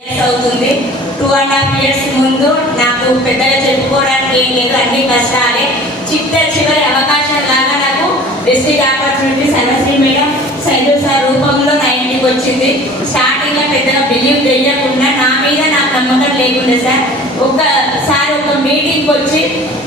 అవుతుంది. 2.5 years ముందు నాకు పెద్దగా చెప్పుకోవడానికి ఏం లేదు, అన్ని కష్టాలే. చివరి అవకాశం లాగా నాకు district opportunity Sarvashri madam Saidu sir రూపంలో నా ఇంటికి వచ్చింది. స్టార్టింగ్ లో పెద్దగా బిలీవ్ చేయకుండా నా మీద నాకు నమ్మకం లేకుండా సార్ ఒకసారి ఒక మీటింగ్కి వచ్చి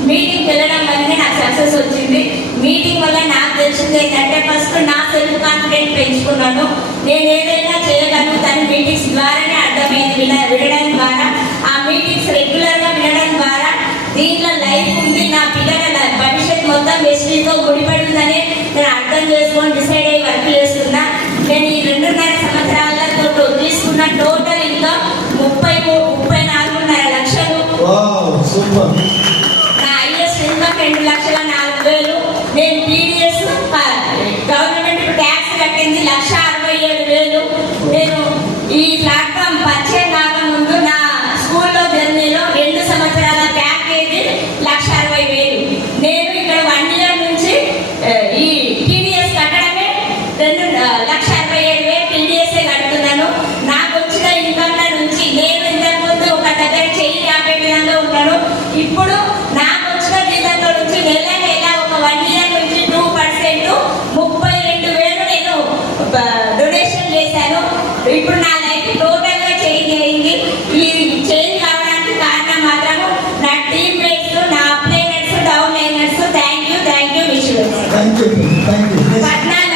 మీటింగ్కి వెళ్ళడం వల్లనే నాకు సక్సెస్ వచ్చింది. మీటింగ్ వల్ల నాకు తెలిసింది ఏంటంటే ఫస్ట్ నా సెల్ఫ్ కాన్ఫిడెన్స్ పెంచుకున్నాను. నేను ఏదైనా చేయగలుగుతాను మీటింగ్స్ ద్వారానే అర్థమైంది. వినడం ద్వారా ఆ మీటింగ్స్ రెగ్యులర్గా వినడం ద్వారా దీంట్లో లైఫ్ ఉంది, నా పిల్లల భవిష్యత్ మొత్తం వెస్టీతో ముడిపడిందని నేను అర్థం చేసుకొని డిసైడ్ అయ్యి వర్క్ చేస్తున్నా. నేను ఈ 2.5 సంవత్సరాలలో తీసుకున్న టోటల్ ఇంకా 34.5 లక్షలు. నా హైయెస్ట్ ఇన్కమ్ 2,04,000. నేను పీడిఎస్ గవర్నమెంట్ ట్యాక్స్ కట్టింది 1,67,000. నేను ఈ ప్లాట్ఫామ్ పరిచయం కాకముందు నా స్కూల్లో జర్నీలో 2 సంవత్సరాల ప్యాకేజీ 1,60,000. నేను ఇక్కడ 1 year నుంచి ఈ టీడీఎస్ కట్టడమే 2,67,000 టీడీఎస్ఏ కడుతున్నాను. నాకు వచ్చిన ఇన్కమ్ నుంచి నేను ఇంతకుముందు ఒక దగ్గర చెయ్యి ఆపే విధంగా ఉన్నాను. ఇప్పుడు నాకు వచ్చిన జీతంలో నుంచి నెల ఒక 1 year నుంచి 2% 32,000 నేను డొనేషన్ చేశాను. ఇప్పుడు నా లైఫ్ టోటల్ గా చేంజ్ అయింది. ఈ చేంజ్ కావడానికి కారణం మాత్రం నా టీమ్ మేట్స్, నా upliners, down liners. Thank you wish. 14